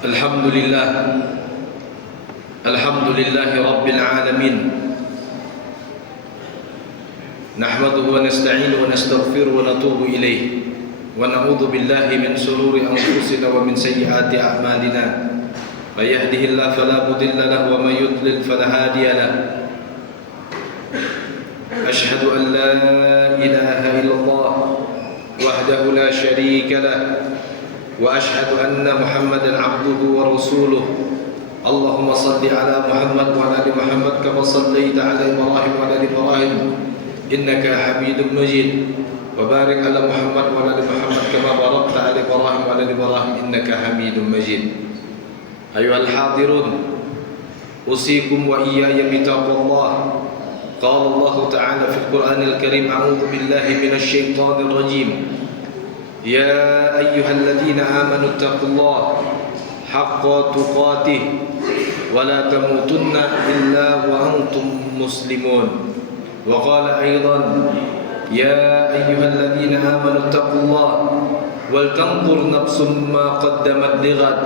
Alhamdulillah Rabbil Alamin. Nahmaduhu wa nasta'inuhu wa nastaghfiruhu wa natubu ilayh wa na'udzu billahi min shururi anfusina wa min sayyiati a'malina. May yahdihillahu fala mudilla lahu wa may yudlil fala hadiya lahu. Ashhadu an la ilaha illallah wahdahu la sharika lahu wa ashhadu anna Muhammadan abduhu wa rasuluh. Allahumma salli ala Muhammad wa ala ali Muhammad kama sallaita ala Ibrahim wa ala ali Ibrahim innaka Hamidum Majid. Wa barik ala Muhammad wa ala ali Muhammad kama barakta ala Ibrahim wa ala ali Ibrahim innaka Hamidum Majid. Ayuhal hadirun, usikum wa iyaya bitaqwallah. Qala Allah Ta'ala fil Qur'anil Karim, a'udzu billahi minasy syaithanir rajim. Ya ayyuhalladzina amanu taqullaha haqqa tuqatih wa la tamutunna illa wa antum muslimun. Wa qala aidan ya ayyuhalladzina amanu taqullaha wal tanzur nafsum ma qaddamat lighad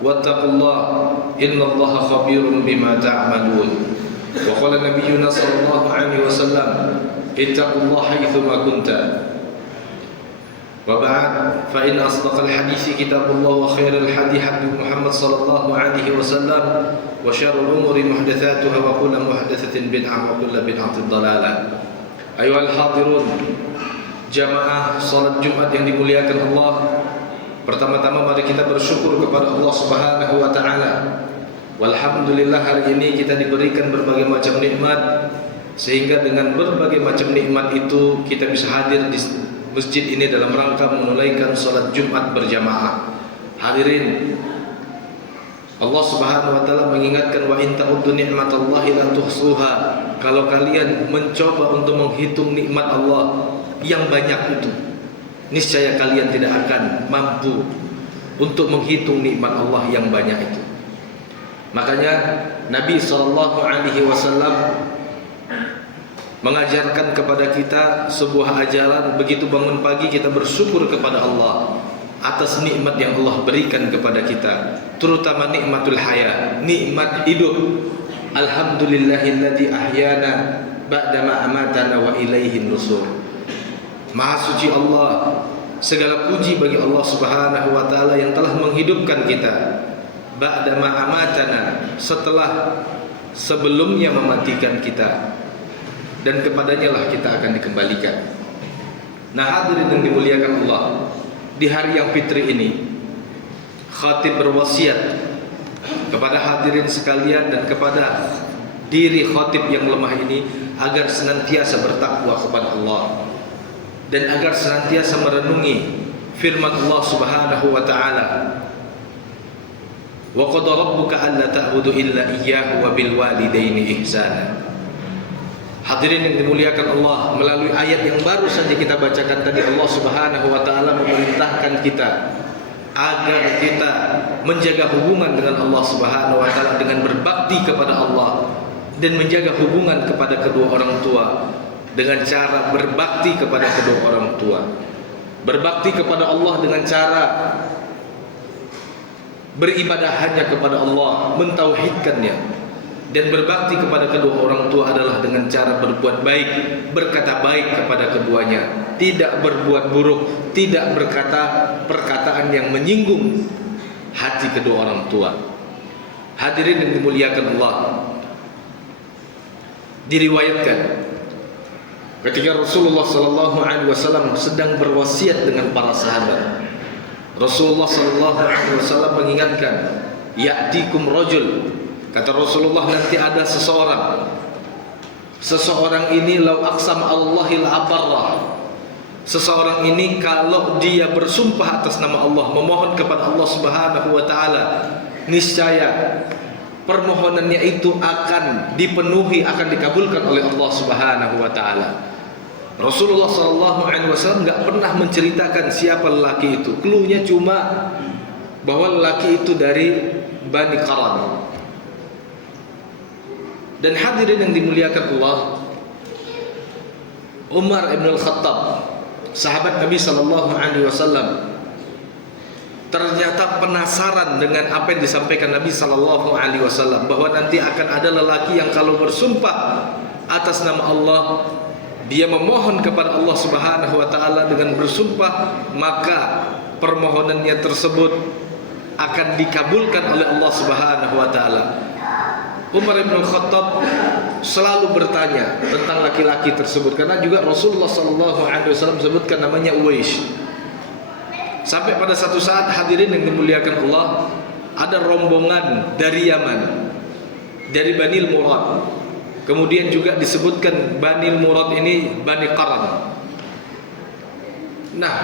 wattaqullaha innallaha khabirun bima ta'malun. Wa qala nabiyyuna sallallahu alaihi wasallam ittaqullaha haitsuma kunta. Wa ba'd, fa in asdaqal hadits kitabullah wa khairal hadi hadi Muhammad sallallahu alaihi wasallam wa syarrul umuri muhdatsatuha wa kullu muhdatsatin bid'ah wa kullu bid'atin dhalalah. Ayuhal hadirun, jamaah salat Jumat yang dimuliakan Allah. Pertama-tama mari kita bersyukur kepada Allah Subhanahu wa taala. Walhamdulillah, hari ini kita diberikan berbagai macam nikmat, sehingga dengan berbagai macam nikmat itu kita bisa hadir di masjid ini dalam rangka menunaikan salat Jumat berjamaah. Hadirin, Allah Subhanahu wa taala mengingatkan, wa in ta'uddu ni'matallahi la tuhsuha. Kalau kalian mencoba untuk menghitung nikmat Allah yang banyak itu, niscaya kalian tidak akan mampu untuk menghitung nikmat Allah yang banyak itu. Makanya Nabi sallallahu alaihi wasallam mengajarkan kepada kita sebuah ajaran, begitu bangun pagi kita bersyukur kepada Allah atas nikmat yang Allah berikan kepada kita, terutama nikmatul haya, nikmat hidup. Alhamdulillahilladzi ahyana ba'dama amatana wa ilaihin nusur. Maha suci Allah, segala puji bagi Allah Subhanahu wa taala yang telah menghidupkan kita ba'dama amatana, sebelumnya mematikan kita, dan kepadanya lah kita akan dikembalikan. Nah, hadirin yang dimuliakan Allah, di hari yang fitri ini khatib berwasiat kepada hadirin sekalian dan kepada diri khatib yang lemah ini agar senantiasa bertakwa kepada Allah dan agar senantiasa merenungi firman Allah Subhanahu wa taala, wa qad rabbuka alla ta'budu illa iyyahu wa bil walidaini ihsana. Hadirin yang dimuliakan Allah, melalui ayat yang baru saja kita bacakan tadi, Allah Subhanahu wa taala memerintahkan kita agar kita menjaga hubungan dengan Allah Subhanahu wa taala dengan berbakti kepada Allah dan menjaga hubungan kepada kedua orang tua dengan cara berbakti kepada kedua orang tua. Berbakti kepada Allah dengan cara beribadah hanya kepada Allah, mentauhidkannya. Dan berbakti kepada kedua orang tua adalah dengan cara berbuat baik, berkata baik kepada keduanya, tidak berbuat buruk, tidak berkata perkataan yang menyinggung hati kedua orang tua. Hadirin yang dimuliakan Allah, diriwayatkan ketika Rasulullah sallallahu alaihi wasallam sedang berwasiat dengan para sahabat, Rasulullah sallallahu alaihi wasallam mengingatkan, ya'tikum rajul. Kata Rasulullah, nanti ada seseorang ini lau aqsam Allahil abarrah. Seseorang ini kalau dia bersumpah atas nama Allah, memohon kepada Allah Subhanahu wa taala, niscaya permohonannya itu akan dipenuhi, akan dikabulkan oleh Allah Subhanahu wa taala. Rasulullah sallallahu alaihi wasallam enggak pernah menceritakan siapa lelaki itu. Cluenya cuma bahwa lelaki itu dari Bani Qaran. Dan hadirin yang dimuliakan Allah, Umar ibn al-Khattab, sahabat Nabi sallallahu alaihi wasallam, ternyata penasaran dengan apa yang disampaikan Nabi Sallallahu Alaihi Wasallam, bahwa nanti akan ada lelaki yang kalau bersumpah atas nama Allah, dia memohon kepada Allah Subhanahu Wa Taala dengan bersumpah, maka permohonannya tersebut akan dikabulkan oleh Allah Subhanahu Wa Taala. Umar bin Khattab selalu bertanya tentang laki-laki tersebut, karena juga Rasulullah Sallallahu Alaihi Wasallam sebutkan namanya Uwais. Sampai pada satu saat, hadirin yang dimuliakan Allah, ada rombongan dari Yaman, dari Bani Murad. Kemudian juga disebutkan Bani Murad ini Bani Qaran. Nah,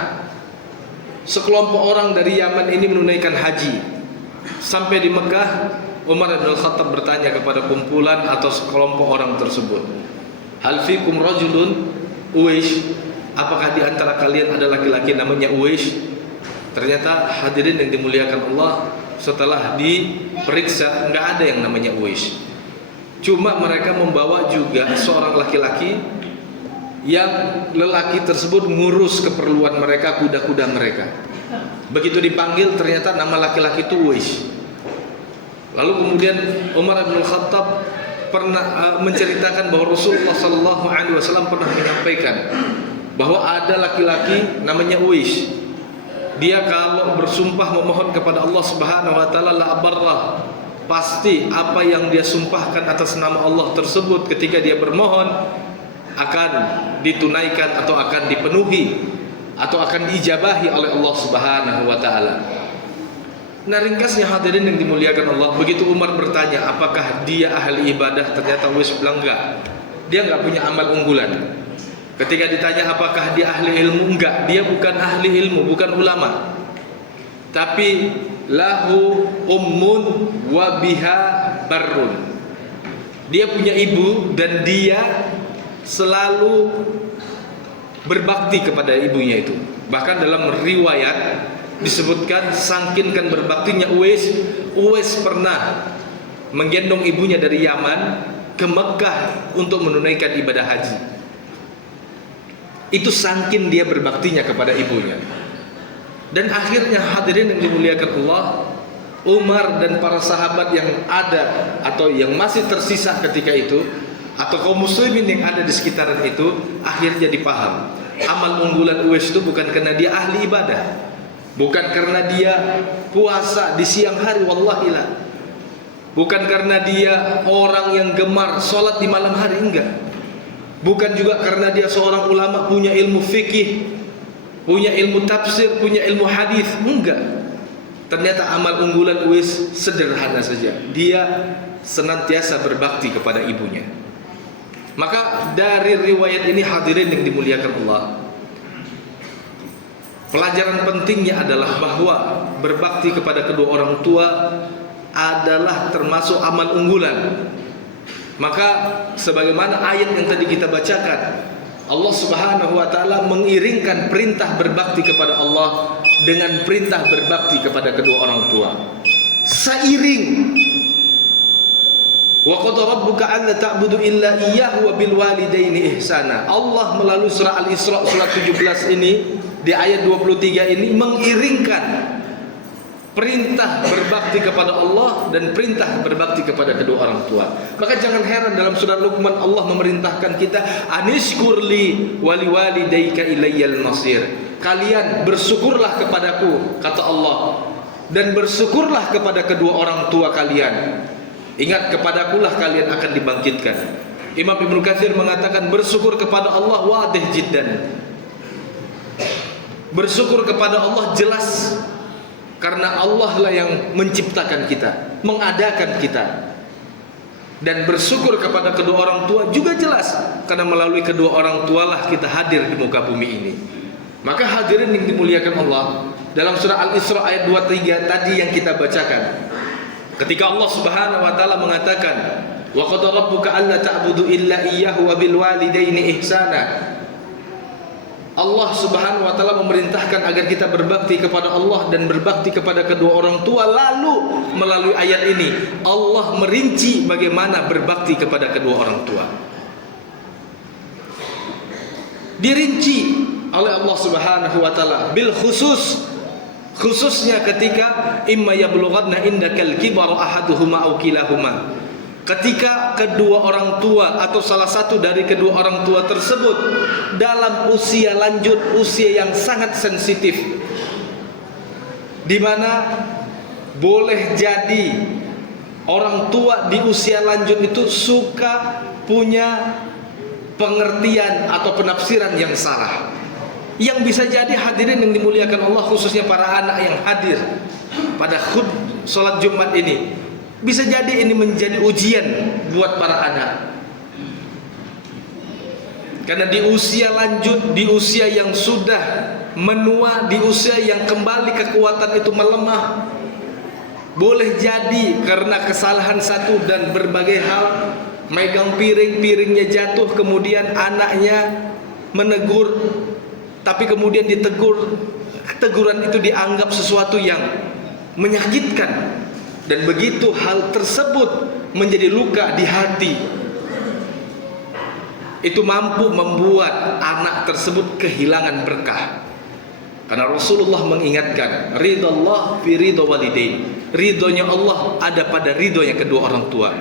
sekelompok orang dari Yaman ini menunaikan haji. Sampai di Mekah, Umar bin Khattab bertanya kepada kumpulan atau sekelompok orang tersebut, "Hal fikum rajulun Uwais?" Apakah di antara kalian ada laki-laki namanya Uwais? Ternyata hadirin yang dimuliakan Allah, setelah diperiksa enggak ada yang namanya Uwais. Cuma mereka membawa juga seorang laki-laki yang lelaki tersebut ngurus keperluan mereka, kuda-kuda mereka. Begitu dipanggil, ternyata nama laki-laki itu Uwais. Lalu kemudian Umar bin Khattab pernah menceritakan bahwa Rasulullah Sallallahu Alaihi Wasallam pernah menyampaikan bahwa ada laki-laki namanya Uwais. Dia kalau bersumpah memohon kepada Allah Subhanahu Wa Taala la abarrah, pasti apa yang dia sumpahkan atas nama Allah tersebut ketika dia bermohon akan ditunaikan atau akan dipenuhi atau akan diijabahi oleh Allah Subhanahu Wa Taala. Nah, ringkasnya hadirin yang dimuliakan Allah, begitu Umar bertanya apakah dia ahli ibadah, ternyata Uwais bilang enggak, dia enggak punya amal unggulan. Ketika ditanya apakah dia ahli ilmu, enggak, dia bukan ahli ilmu, bukan ulama. Tapi lahu ummun wa biha barrun. Dia punya ibu dan dia selalu berbakti kepada ibunya itu. Bahkan dalam riwayat disebutkan sangkinkan berbaktinya Uwais pernah menggendong ibunya dari Yaman ke Mekah untuk menunaikan ibadah haji. Itu sangkin dia berbaktinya kepada ibunya. Dan akhirnya hadirin yang dimuliakan Allah, Umar dan para sahabat yang ada atau yang masih tersisa ketika itu, atau kaum muslimin yang ada di sekitaran itu, akhirnya dipaham amal unggulan Uwais itu bukan karena dia ahli ibadah, bukan karena dia puasa di siang hari, wallahi la, bukan karena dia orang yang gemar sholat di malam hari, enggak. Bukan juga karena dia seorang ulama punya ilmu fikih, punya ilmu tafsir, punya ilmu hadis, enggak. Ternyata amal unggulan Uwais sederhana saja. Dia senantiasa berbakti kepada ibunya. Maka dari riwayat ini hadirin yang dimuliakan Allah, pelajaran pentingnya adalah bahwa berbakti kepada kedua orang tua adalah termasuk amal unggulan. Maka sebagaimana ayat yang tadi kita bacakan, Allah Subhanahu Wa Taala mengiringkan perintah berbakti kepada Allah dengan perintah berbakti kepada kedua orang tua. Seiring wa qad rabbuka alla ta'budu illa iyyahu wa bil walidaini ihsana. Allah melalui surah Al-Isra surat 17 ini di ayat 23 ini mengiringkan perintah berbakti kepada Allah dan perintah berbakti kepada kedua orang tua. Maka jangan heran dalam surat Luqman Allah memerintahkan kita anishkurli wali walidayka ilayyal nasir. Kalian bersyukurlah kepadaku, kata Allah, dan bersyukurlah kepada kedua orang tua kalian. Ingat, kepadakulah kalian akan dibangkitkan. Imam Ibnu Katsir mengatakan bersyukur kepada Allah wadih jiddan. Bersyukur kepada Allah jelas, karena Allah lah yang menciptakan kita, mengadakan kita. Dan bersyukur kepada kedua orang tua juga jelas, karena melalui kedua orang tua lah kita hadir di muka bumi ini. Maka hadirin yang dimuliakan Allah, dalam surah Al-Isra ayat 23 tadi yang kita bacakan, ketika Allah Subhanahu Wa Taala mengatakan wa qad rabbuka alla ta'budu illa iyyahu wa bil walidaini ihsana, Allah Subhanahu Wa Taala memerintahkan agar kita berbakti kepada Allah dan berbakti kepada kedua orang tua. Lalu melalui ayat ini Allah merinci bagaimana berbakti kepada kedua orang tua. Dirinci oleh Allah Subhanahu Wa Taala bil khusus Khususnya ketika imma yablughanna indakal kibaru ahaduhuma aw kilahuma. Ketika kedua orang tua atau salah satu dari kedua orang tua tersebut dalam usia lanjut, usia yang sangat sensitif, di mana boleh jadi orang tua di usia lanjut itu suka punya pengertian atau penafsiran yang salah, yang bisa jadi hadirin yang dimuliakan Allah, khususnya para anak yang hadir pada sholat Jumat ini, bisa jadi ini menjadi ujian buat para anak. Karena di usia lanjut, di usia yang sudah menua, di usia yang kembali kekuatan itu melemah, boleh jadi karena kesalahan satu dan berbagai hal, megang piring, piringnya jatuh, kemudian anaknya menegur, tapi kemudian teguran itu dianggap sesuatu yang menyakitkan. Dan begitu hal tersebut menjadi luka di hati, itu mampu membuat anak tersebut kehilangan berkah. Karena Rasulullah mengingatkan, ridallah fi ridha walidain, ridhonya Allah ada pada ridhonya kedua orang tua.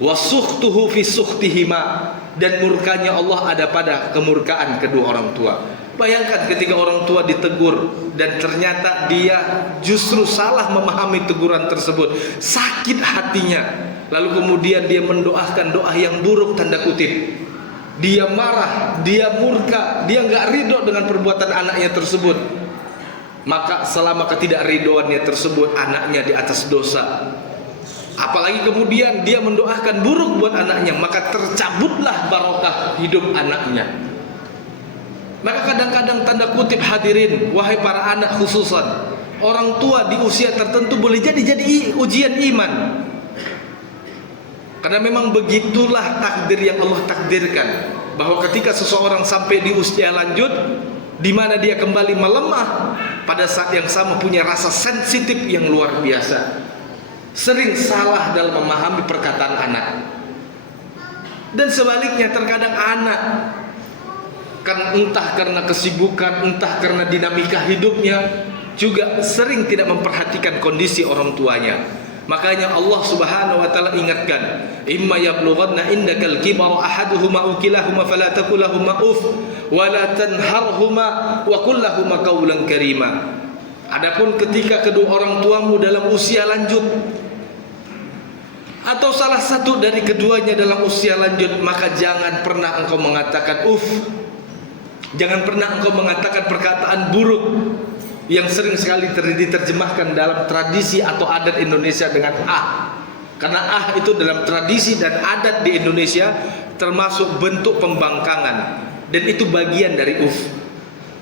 Wasukhtuhu fi sukhtihima, dan murkanya Allah ada pada kemurkaan kedua orang tua. Bayangkan ketika orang tua ditegur dan ternyata dia justru salah memahami teguran tersebut, sakit hatinya, lalu kemudian dia mendoakan doa yang buruk tanda kutip. Dia marah, dia murka, dia nggak ridho dengan perbuatan anaknya tersebut. Maka selama ketidakridhoannya tersebut, anaknya di atas dosa. Apalagi kemudian dia mendoakan buruk buat anaknya, maka tercabutlah barokah hidup anaknya. Maka kadang-kadang tanda kutip hadirin, wahai para anak khususan, orang tua di usia tertentu boleh jadi ujian iman. Karena memang begitulah takdir yang Allah takdirkan, bahwa ketika seseorang sampai di usia lanjut, di mana dia kembali melemah, pada saat yang sama punya rasa sensitif yang luar biasa, sering salah dalam memahami perkataan anak. Dan sebaliknya, terkadang anak kan entah karena kesibukan, entah karena dinamika hidupnya, juga sering tidak memperhatikan kondisi orang tuanya. Makanya Allah Subhanahu wa taala ingatkan, imma yablughanna indakal kibaru ahaduhuma aw kilahuma fala taqul lahumā uff wa la tanharhuma wa qul lahumā qawlan karīmā. Adapun ketika kedua orang tuamu dalam usia lanjut, atau salah satu dari keduanya dalam usia lanjut, maka jangan pernah engkau mengatakan uff. Jangan pernah engkau mengatakan perkataan buruk yang sering sekali diterjemahkan dalam tradisi atau adat Indonesia dengan ah. Karena itu dalam tradisi dan adat di Indonesia termasuk bentuk pembangkangan, dan itu bagian dari uf.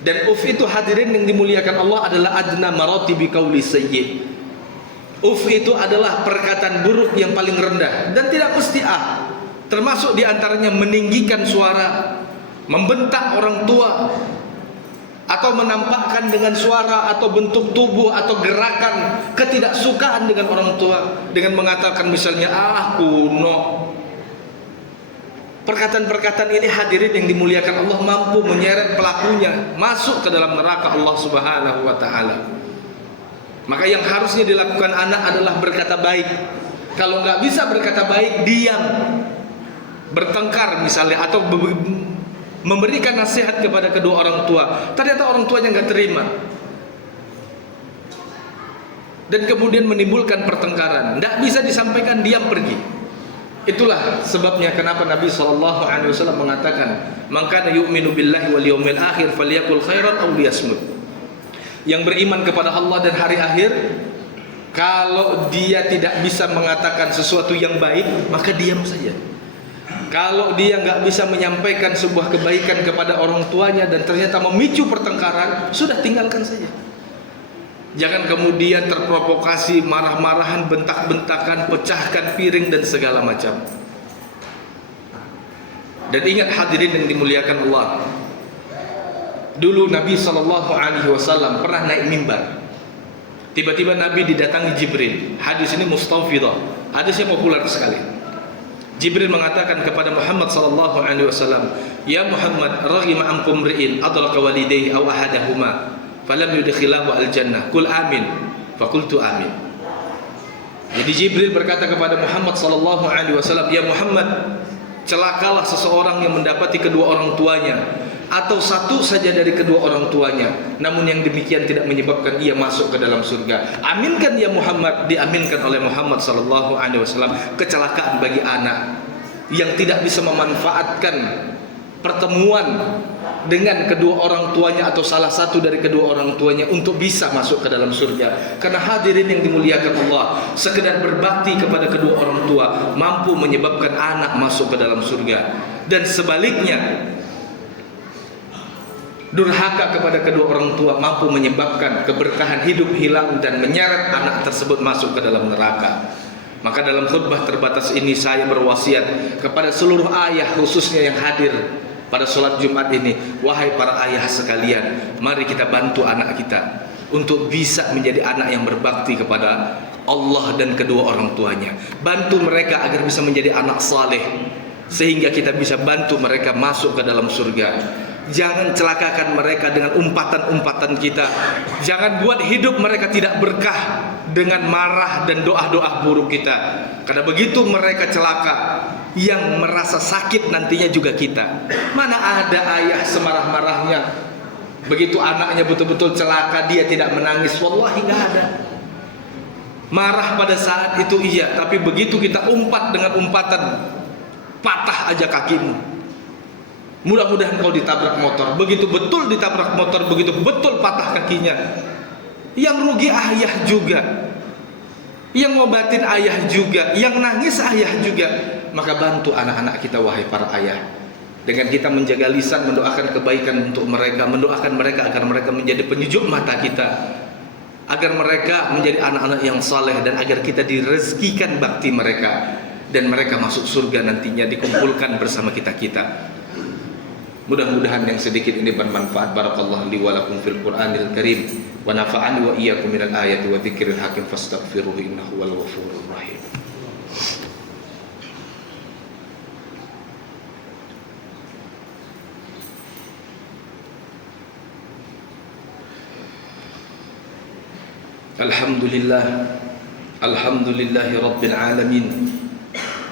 Dan uf itu hadirin yang dimuliakan Allah adalah adna maratibi qauli sayyi. Uf itu adalah perkataan buruk yang paling rendah, dan tidak mesti termasuk diantaranya meninggikan suara, membentak orang tua, atau menampakkan dengan suara atau bentuk tubuh atau gerakan ketidaksukaan dengan orang tua, dengan mengatakan misalnya kuno. Perkataan-perkataan ini hadirin yang dimuliakan Allah mampu menyeret pelakunya masuk ke dalam neraka Allah Subhanahu wa taala. Maka yang harusnya dilakukan anak adalah berkata baik. Kalau nggak bisa berkata baik, diam, bertengkar misalnya, atau memberikan nasihat kepada kedua orang tua. Ternyata orang tuanya nggak terima, dan kemudian menimbulkan pertengkaran. Nggak bisa disampaikan, diam, pergi. Itulah sebabnya kenapa Nabi SAW mengatakan, "Man kana yu'minu billahi wal yawmil akhir falyaqul khairan aw liyasmut." Yang beriman kepada Allah dan hari akhir, kalau dia tidak bisa mengatakan sesuatu yang baik, maka diam saja. Kalau dia nggak bisa menyampaikan sebuah kebaikan kepada orang tuanya dan ternyata memicu pertengkaran, sudah tinggalkan saja. Jangan kemudian terprovokasi, marah-marahan, bentak-bentakan, pecahkan piring dan segala macam. Dan ingat hadirin yang dimuliakan Allah, dulu Nabi SAW pernah naik mimbar. Tiba-tiba Nabi didatangi Jibril. Hadis ini mustawfidah, hadisnya populer sekali. Jibril mengatakan kepada Muhammad sallallahu alaihi wasallam, "Ya Muhammad, raghima ankum ri'in adraka walidayhi aw ahadahuma, falam yudkhilahu al-jannah. Qul amin. Faqultu amin. Jadi Jibril berkata kepada Muhammad sallallahu alaihi wasallam, "Ya Muhammad, celakalah seseorang yang mendapati kedua orang tuanya atau satu saja dari kedua orang tuanya, namun yang demikian tidak menyebabkan ia masuk ke dalam surga. Aminkan ya Muhammad." Diaminkan oleh Muhammad sallallahu alaihi wasallam kecelakaan bagi anak yang tidak bisa memanfaatkan pertemuan dengan kedua orang tuanya atau salah satu dari kedua orang tuanya untuk bisa masuk ke dalam surga. Karena hadirin yang dimuliakan Allah, sekedar berbakti kepada kedua orang tua mampu menyebabkan anak masuk ke dalam surga. Dan sebaliknya, durhaka kepada kedua orang tua mampu menyebabkan keberkahan hidup hilang dan menyeret anak tersebut masuk ke dalam neraka. Maka dalam khutbah terbatas ini saya berwasiat kepada seluruh ayah khususnya yang hadir pada sholat Jumat ini, wahai para ayah sekalian, mari kita bantu anak kita untuk bisa menjadi anak yang berbakti kepada Allah dan kedua orang tuanya. Bantu mereka agar bisa menjadi anak saleh, sehingga kita bisa bantu mereka masuk ke dalam surga. Jangan celakakan mereka dengan umpatan-umpatan kita. Jangan buat hidup mereka tidak berkah dengan marah dan doa-doa buruk kita. Karena begitu mereka celaka, yang merasa sakit nantinya juga kita. Mana ada ayah semarah-marahnya, begitu anaknya betul-betul celaka dia tidak menangis? Wallahi nggak ada. Marah pada saat itu iya, tapi begitu kita umpat dengan umpatan, patah aja kakimu. Mudah-mudahan kau ditabrak motor. Begitu betul ditabrak motor, begitu betul patah kakinya. Yang rugi ayah juga, yang ngobatin ayah juga, yang nangis ayah juga. Maka bantu anak-anak kita wahai para ayah, dengan kita menjaga lisan, mendoakan kebaikan untuk mereka, mendoakan mereka agar mereka menjadi penyejuk mata kita, agar mereka menjadi anak-anak yang saleh, dan agar kita direzekikan bakti mereka dan mereka masuk surga nantinya dikumpulkan bersama kita-kita. Mudah-mudahan yang sedikit ini bermanfaat. Barakallahu li wa lakum fil Qur'anil Karim wa nafa'ani wa iyyakum minal ayati wa dzikril hakim fastaghfiruhu innahu wal ghafurur rahim. Alhamdulillahi rabbil alamin,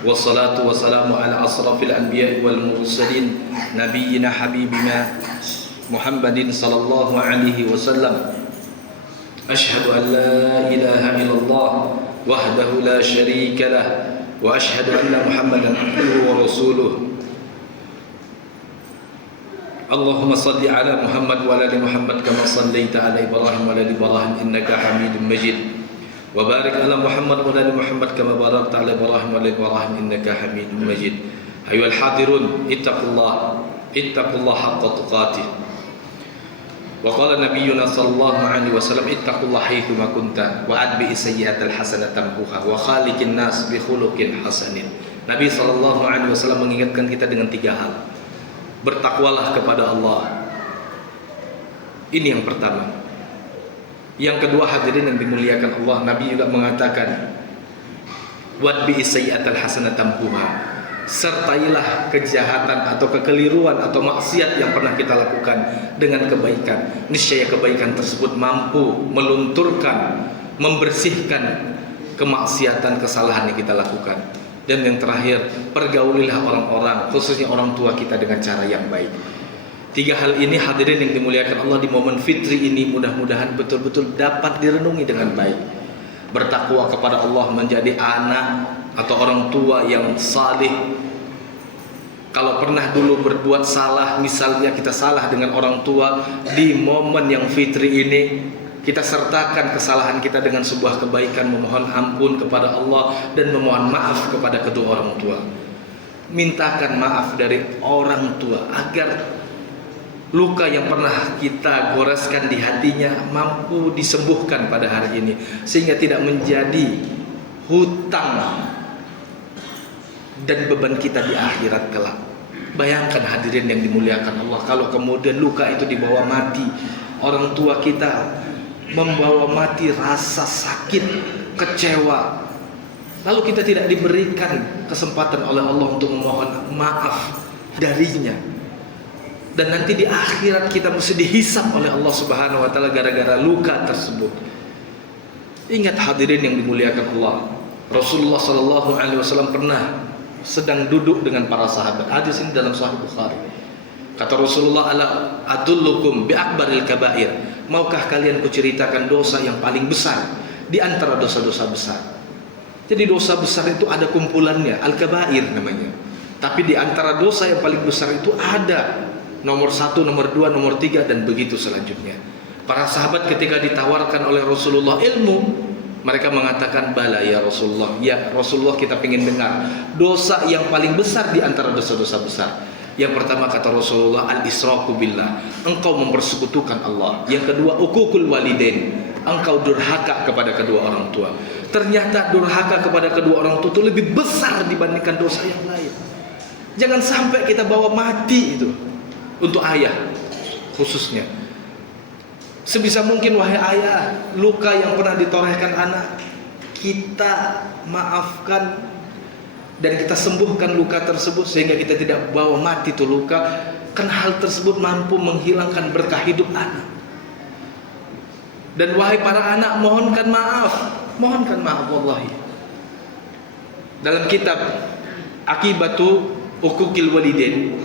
wassalatu wassalamu ala asrafil anbiya'i wal mursalin, nabiyyina habibina Muhammadin sallallahu alaihi wasallam. Ashhadu an la ilaha illallah wahdahu la syarika lah, wa ashhadu anna Muhammadan abduhu wa rasuluh. Allahumma salli ala Muhammad wa ala ali Muhammad kama sallaita ala Ibrahim wa ala ali Ibrahim innaka Hamidum Majid. Wa barik ala Muhammad wa ala ali Muhammad kama barakta ala Ibrahim wa ala ali Ibrahim innaka Hamidum Majid. Ayyuhal hadirun, ittaqullah haqqa tuqatih. Wa qala nabiyyuna sallallahu alaihi wasallam, ittaqullah haitsu ma kunta wa adbi sayyi'atal hasanata tamhuha wa khaliqin nas bi khuluqin hasanin. Nabi sallallahu alaihi wasallam mengingatkan kita dengan 3 hal. Bertakwalah kepada Allah. Ini yang pertama. Yang kedua, hadirin yang dimuliakan Allah, Nabi juga mengatakan, wadbi sayyi'atal hasanata tamhuha. Sertailah kejahatan atau kekeliruan atau maksiat yang pernah kita lakukan dengan kebaikan. Niscaya kebaikan tersebut mampu melunturkan, membersihkan kemaksiatan, kesalahan yang kita lakukan. Dan yang terakhir, pergaulilah orang-orang, khususnya orang tua kita, dengan cara yang baik. 3 hal ini hadirin yang dimuliakan Allah, di momen fitri ini mudah-mudahan betul-betul dapat direnungi dengan baik. Bertakwa kepada Allah, menjadi anak atau orang tua yang salih. Kalau pernah dulu berbuat salah, misalnya kita salah dengan orang tua, di momen yang fitri ini kita sertakan kesalahan kita dengan sebuah kebaikan, memohon ampun kepada Allah dan memohon maaf kepada kedua orang tua. Mintakan maaf dari orang tua agar luka yang pernah kita goreskan di hatinya mampu disembuhkan pada hari ini, sehingga tidak menjadi hutang dan beban kita di akhirat kelak. Bayangkan hadirin yang dimuliakan Allah, kalau kemudian luka itu dibawa mati, orang tua kita membawa mati rasa sakit, kecewa, lalu kita tidak diberikan kesempatan oleh Allah untuk memohon maaf darinya. Dan nanti di akhirat kita mesti dihisap oleh Allah Subhanahu wa taala gara-gara luka tersebut. Ingat hadirin yang dimuliakan Allah, Rasulullah sallallahu alaihi wasallam pernah sedang duduk dengan para sahabat. Hadis ini dalam Sahih Bukhari. Kata Rasulullah, ala adullukum bi akbaril kabair. Maukah kalian kuceritakan dosa yang paling besar di antara dosa-dosa besar? Jadi dosa besar itu ada kumpulannya, al-kabair namanya. Tapi di antara dosa yang paling besar itu ada nomor 1, nomor 2, nomor 3 dan begitu selanjutnya. Para sahabat ketika ditawarkan oleh Rasulullah ilmu, mereka mengatakan, bala ya Rasulullah. Ya Rasulullah, kita ingin dengar dosa yang paling besar di antara dosa-dosa besar. Yang pertama kata Rasulullah, al-israku billah, engkau mempersekutukan Allah. Yang kedua, uququl walidain, engkau durhaka kepada kedua orang tua. Ternyata durhaka kepada kedua orang tua itu lebih besar dibandingkan dosa yang lain. Jangan sampai kita bawa mati itu untuk ayah khususnya. Sebisa mungkin wahai ayah, luka yang pernah ditorehkan anak, kita maafkan dan kita sembuhkan luka tersebut sehingga kita tidak bawa mati itu luka. Kan hal tersebut mampu menghilangkan berkah hidup anak. Dan wahai para anak, mohonkan maaf wallahi. Dalam kitab Akibatu Uquqil Walidain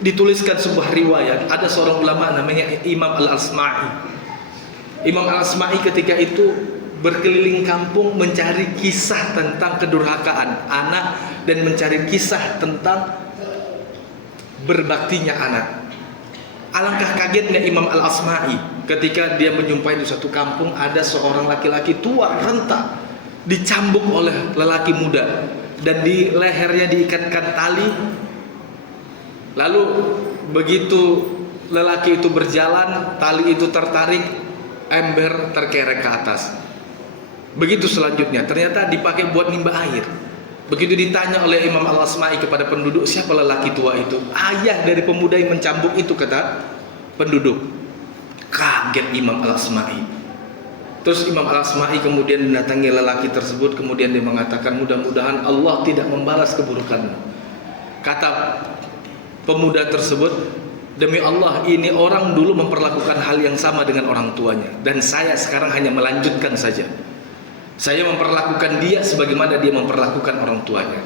dituliskan sebuah riwayat, ada seorang ulama namanya Imam Al-Asma'i. Imam Al-Asma'i ketika itu berkeliling kampung mencari kisah tentang kedurhakaan anak dan mencari kisah tentang berbaktinya anak. Alangkah kagetnya Imam Al-Asma'i ketika dia menjumpai di suatu kampung ada seorang laki-laki tua renta dicambuk oleh lelaki muda dan di lehernya diikatkan tali. Lalu begitu lelaki itu berjalan, tali itu tertarik, ember terkerek ke atas. Begitu selanjutnya, ternyata dipakai buat nimba air. Begitu ditanya oleh Imam Al-Asma'i kepada penduduk, siapa lelaki tua itu? Ayah dari pemuda yang mencambuk itu, kata penduduk. Kaget Imam Al-Asma'i. Terus Imam Al-Asma'i kemudian mendatangi lelaki tersebut, kemudian dia mengatakan, mudah-mudahan Allah tidak membalas keburukanmu. Kata pemuda tersebut, demi Allah, ini orang dulu memperlakukan hal yang sama dengan orang tuanya, dan saya sekarang hanya melanjutkan saja. Saya memperlakukan dia sebagaimana dia memperlakukan orang tuanya.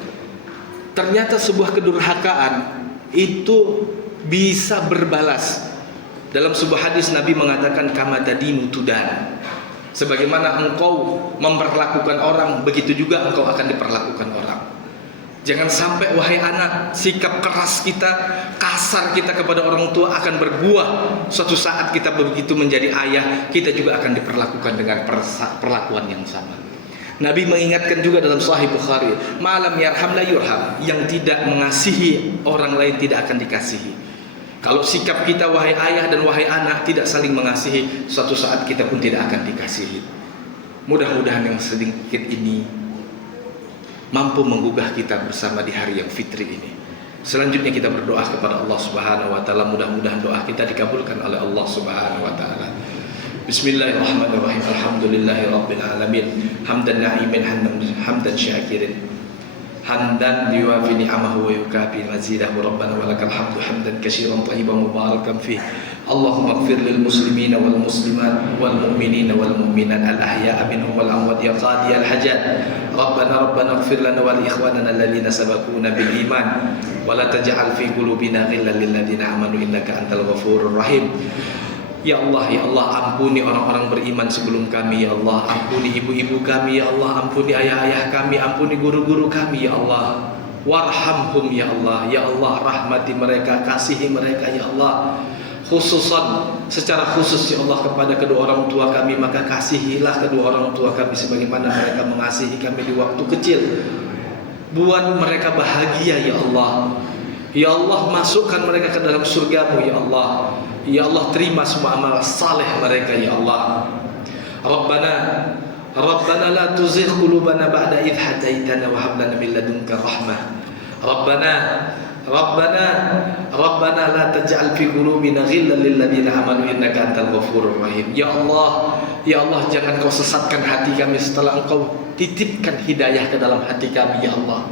Ternyata sebuah kedurhakaan itu bisa berbalas. Dalam sebuah hadis Nabi mengatakan, kama tadinu tudan. Sebagaimana engkau memperlakukan orang, begitu juga engkau akan diperlakukan orang. Jangan sampai wahai anak, sikap keras kita, kasar kita kepada orang tua akan berbuah. Suatu saat kita begitu menjadi ayah, kita juga akan diperlakukan dengan perlakuan yang sama. Nabi mengingatkan juga dalam Sahih Bukhari, malam yarham la yurham, yang tidak mengasihi orang lain tidak akan dikasihi. Kalau sikap kita wahai ayah dan wahai anak tidak saling mengasihi, suatu saat kita pun tidak akan dikasihi. Mudah-mudahan yang sedikit ini mampu menggugah kita bersama di hari yang fitri ini. Selanjutnya kita berdoa kepada Allah Subhanahu wa taala, mudah-mudahan doa kita dikabulkan oleh Allah Subhanahu wa taala. Bismillahirrahmanirrahim. Alhamdulillahirabbil alamin. Hamdan na'imin hamdan syakirin. Hamdan yuwafi ni'amahu wa yukafi mazidahu. Rabbana walakal hamdu hamdan katsiran thayyiban mubarakan fih. Allahumma ighfir lil muslimina wal muslimat wal mu'minina wal mu'minat al ahya'a minhum wal amwat ya qadiyal hajat. Rabbana ighfir lana wa li ikhwanina alladhina sabaquna bil iman wa la taj'al fi qulubina ghillan lil ladzina amanu innaka antal ghafurur rahim. Ya Allah, ya Allah, ampuni orang-orang beriman sebelum kami, ya Allah. Ampuni ibu-ibu kami, ya Allah. Ampuni ayah-ayah kami, ampuni guru-guru kami, ya Allah. Warhamhum, ya Allah. Ya Allah, rahmati mereka, kasihi mereka, ya Allah. Khususan, secara khusus, ya Allah, kepada kedua orang tua kami, maka kasihilah kedua orang tua kami sebagaimana mereka mengasihi kami di waktu kecil. Buat mereka bahagia, ya Allah. Ya Allah, masukkan mereka ke dalam surgamu, ya Allah. Ya Allah, terima semua amal saleh mereka, ya Allah. Rabbana la tuzigh qulubana ba'da idh hadaitana wa hab lana min ladunka rahmah. Rabbana la taj'al fi qulubina ghillan lil ladzina amanu innaka antal ghafurur rahim. Ya Allah, jangan kau sesatkan hati kami setelah engkau titipkan hidayah ke dalam hati kami, ya Allah.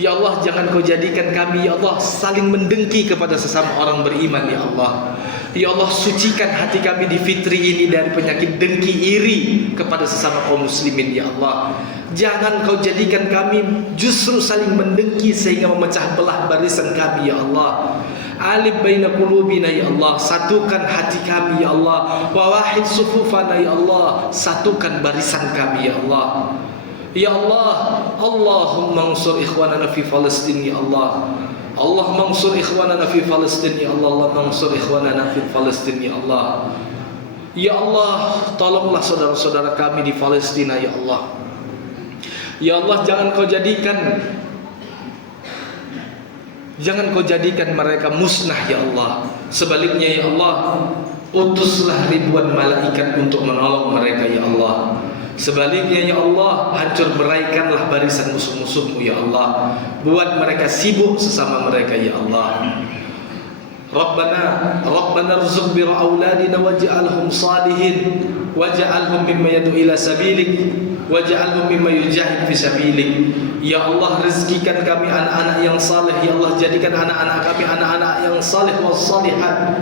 Ya Allah, jangan kau jadikan kami ya Allah saling mendengki kepada sesama orang beriman ya Allah. Ya Allah, sucikan hati kami di fitri ini dari penyakit dengki iri kepada sesama kaum muslimin ya Allah. Jangan kau jadikan kami justru saling mendengki sehingga memecah belah barisan kami ya Allah. Alif baina qulubina ya Allah, satukan hati kami ya Allah. Wa wahid sufufana ya Allah, satukan barisan kami ya Allah. Ya Allah, Allahumma ansur ikhwanana fi Palestin ya Allah. Allahumma ansur ikhwanana fi Palestin ya Allah. Allahumma ansur ikhwanana fi Palestin ya Allah. Ya Allah, tolonglah saudara-saudara kami di Palestina ya Allah. Ya Allah, jangan kau jadikan mereka musnah ya Allah. Sebaliknya ya Allah, utuslah ribuan malaikat untuk menolong mereka ya Allah. Sebaliknya ya Allah, hancur beraikanlah barisan musuh-musuhmu ya Allah. Buat mereka sibuk sesama mereka ya Allah. Rabbana rzuq bir auladina waj'alhum salihin waj'alhum mimma yad'u ila sabilik waj'alhum mimma yujahid fi sabilik. Ya Allah, rezekikan kami anak-anak yang saleh ya Allah. Jadikan anak-anak kami anak-anak yang saleh was salihat.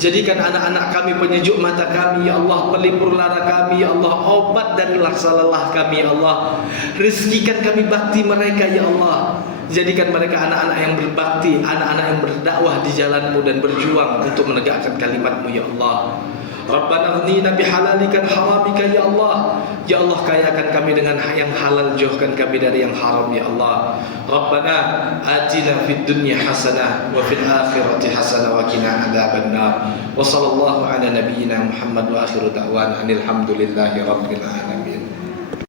Jadikan anak-anak kami penyejuk mata kami ya Allah, pelipur lara kami ya Allah, obat dari rasa lelah kami ya Allah. Rezekikan kami bakti mereka ya Allah. Jadikan mereka anak-anak yang berbakti, anak-anak yang berdakwah di jalan-Mu dan berjuang untuk menegakkan kalimat-Mu ya Allah. Rabbana ghnina bihalalika haramika ya Allah. Ya Allah, kayakan kami dengan yang halal, jauhkan kami dari yang haram ya Allah. Rabbana atina fid dunya hasanah wa fil akhirati hasanah wa qina adzabannar. Wa sallallahu ala nabiyyina Muhammad wa akhiru da'wana alhamdulillahi rabbil alamin.